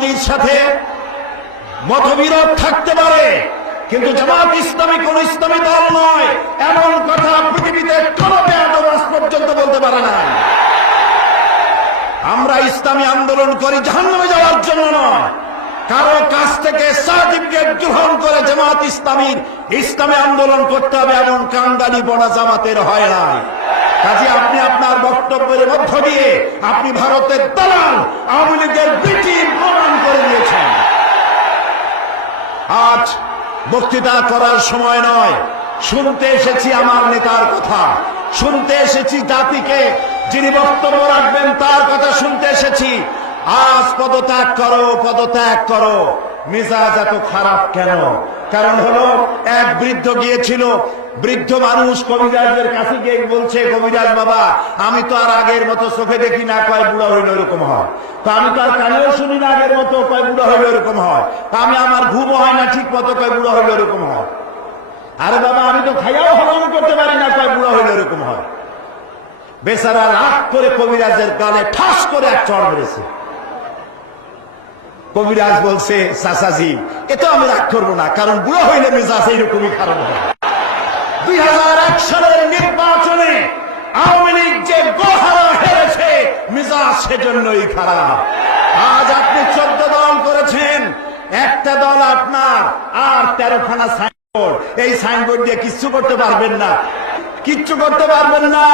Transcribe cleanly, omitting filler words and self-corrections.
নবীর সাথে মতবিরোধ থাকতে পারে, কিন্তু জামাত ইসলামী কোন ইসলামী দল নয়, এমন কথা পৃথিবীতে কোন বেয়াদব আজ পর্যন্ত বলতে পারে না। আমরা ইসলামী আন্দোলন করি জাহান্নামে যাওয়ার জন্য নয়, কারো কাছ থেকে সার্টিফিকেট গ্রহণ করে জামাত ইসলামী আন্দোলন করতে হবে এমন কাঙ্গালি বনা জামাতের হয় নাই। কাজে আপনি আপনার বক্তব্যের মধ্য দিয়ে আপনি ভারতের দালাল আওয়ামী লীগের বিটিম প্রমাণ করে দিয়েছেন। আজ বক্তৃতা করার সময় নয়, শুনতে এসেছি আমার নেতার কথা, শুনতে এসেছি জাতিকে যিনি বক্তব্য রাখবেন তার কথা শুনতে এসেছি। আজ পদত্যাগ করো, পদত্যাগ করো। মেজাজ এত খারাপ কেন? কারণ হলো এক বৃদ্ধ গিয়েছিল, বৃদ্ধ মানুষ কবিরাজের কাছে গিয়ে বলছে, কবিরাজ বাবা আমি তো আর আগের মতো চোখে দেখি না, কয় বুড়া হইল এরকম হয়, তো আমি তো আর কানেও শুনি না আগের মতো, কয় বুড়া হইল এরকম হয়, আমি আমার ঘুমও হয় না ঠিক মতো, কয় বুড়া হইল এরকম হয়। আরে বাবা আমি তো খাইয়াও হজম করতে পারি না, কয় বুড়া হইল এরকম হয়। বেচারা রাগ করে কবিরাজের গালে ঠাস করে এক চড় মেরেছে। কবিরাজ বলছে, চাচাজি এতো আমি রাগ করবো না, কারণ বুড়া হইলে মেজাজ এইরকমই খারাপ হয়। 2001 সালের নির্বাচনে আওয়ামী লীগ যে গোহারা হেরেছে, মেজাজ সেজন্যই খারাপ। আজ আপনি 14 দল করেছেন, একটা দল আপনার আর 13খানা সাইনবোর্ড, এই সাইনবোর্ড দিয়ে কিচ্ছু করতে পারবেন না, কিচ্ছু করতে পারবেন না।